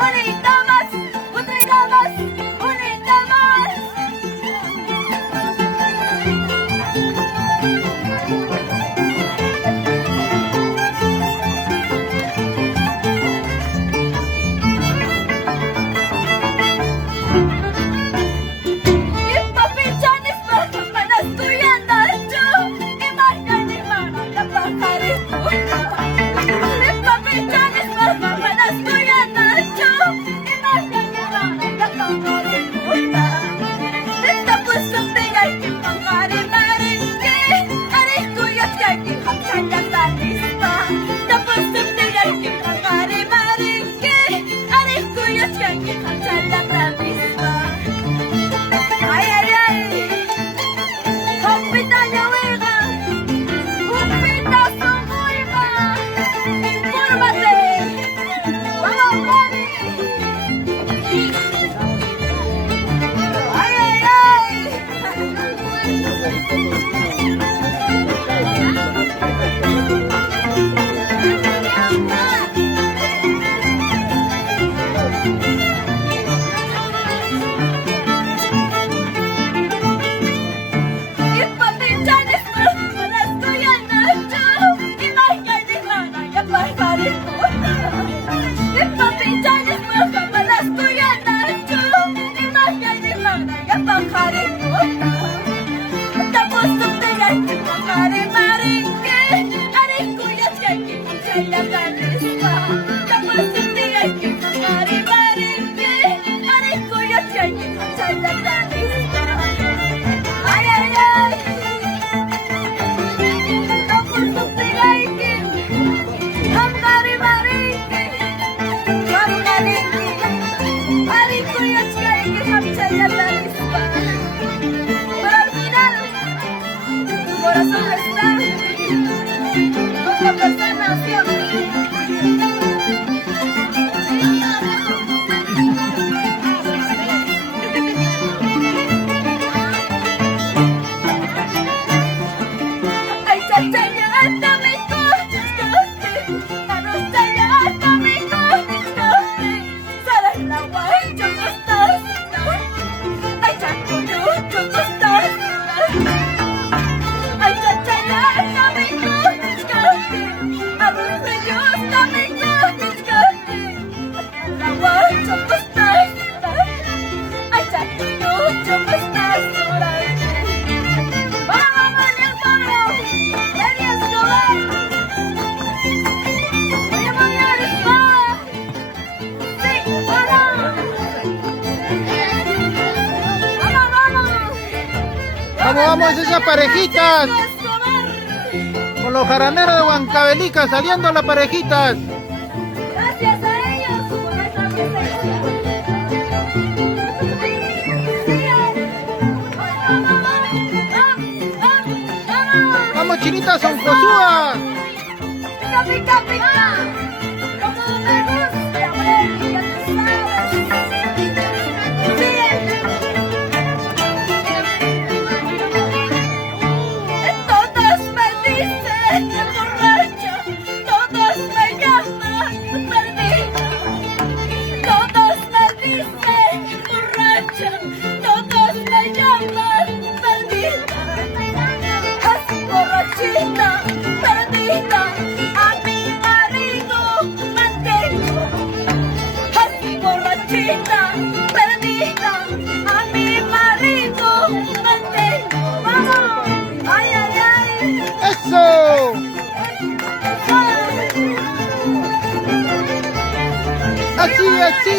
Bonita más, otra más, bonita más. Corazón está otra persona, ¿Cómo vamos esas parejitas? Con los jaraneros de Huancavelica saliendo las parejitas. Gracias a ellos por esta presencia. Vamos, chinitas, son cosúas. Pica, pica, pica. Como me gusta, baby, ya tú sabes. Todos me dicen borracha, todos me llaman perdida. Todos me dicen borracha, todos me llaman perdida. Así borrachita, perdida, a mi marido mantengo. Así borrachita, perdida, a mi marido mantengo. ¡Vamos! ¡Ay, ay, ay! ¡Eso! ¡Así, así!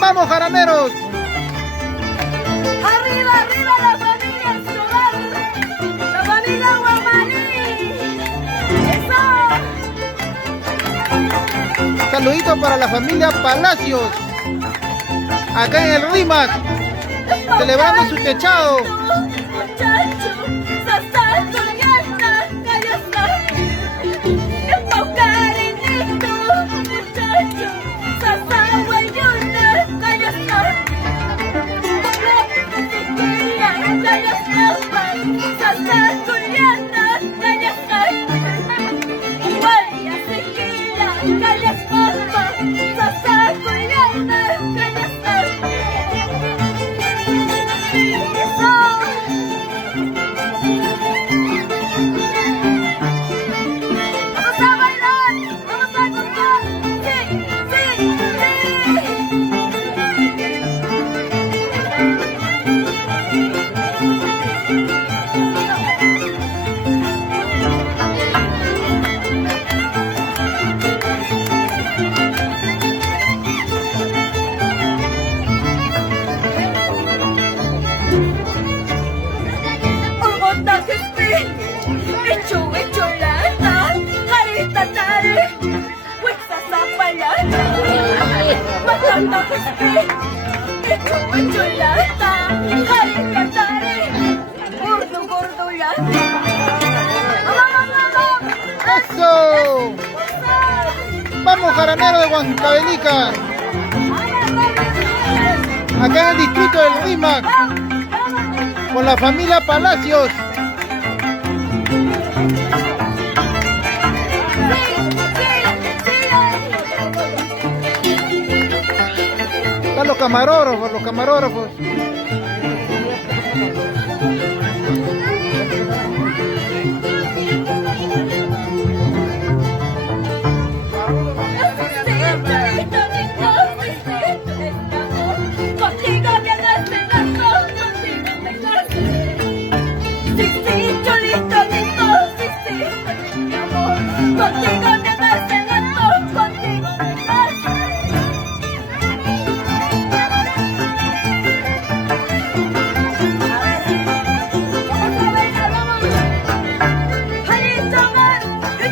¡Vamos, jaraneros! ¡Arriba, arriba la familia Escobar! ¡La familia Guamaní! ¡Eso! Saludito para la familia Palacios, acá en el RIMAC, celebrando su techado. Muchacho, sasa, soñata, callasa. Cariñito, muchacho, sasa, guayona, callasa. Sasa, Juliana, callasa. Guaya, sequila, calles palma, sasaco y llama, calles palma. Vamos a bailar, vamos a cantar, sí, sí, sí. ¡Eso! ¡Vamos, jaraneros de Huancavelica! Acá en el distrito del Rímac, con la familia Palacios. Están los camarógrafos, los camarógrafos. Contigo me nace el amor, contigo me nace. Vamos a bailar, vamos. Halitamar,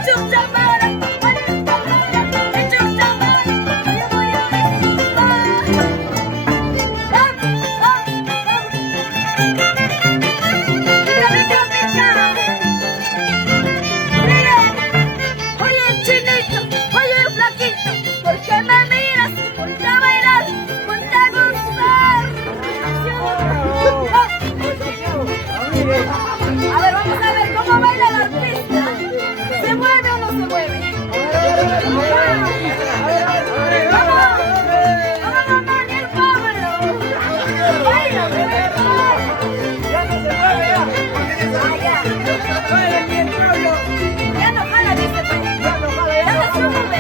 Chuchamara, Halitamara, Chuchamara, yo voy a bailar. Oye chinito, oye flaquito, ¿por qué me miras? Ponte a bailar, ponte a gozar. A ver, vamos a ver cómo baila el artista. ¿Se mueve o no se mueve? Vamos, mamá, ni el Pablo. Baila, bebé. Ya no jala, dice, pues. Ya no sube.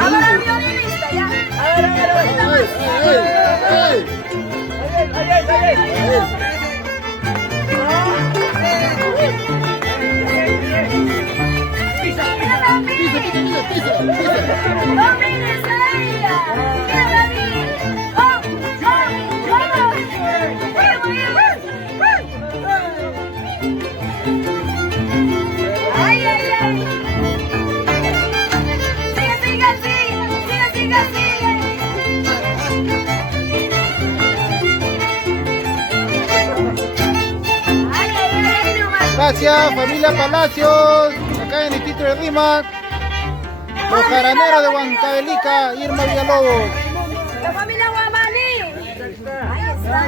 Ahora el violinista, ya. ¡Domínese ella! ¡Mira, David! ¡Oh, vamos! ¡Ay, ay, ay! ¡Sigue, sigue, sigue! ¡Sigue, sigue, sigue! ¡Ay, ay, ay! Gracias, familia Palacios. Acá en el distrito del Rímac. Los jaraneros de Huancavelica, Irma Villalobos. La familia Guamaní. Ahí está.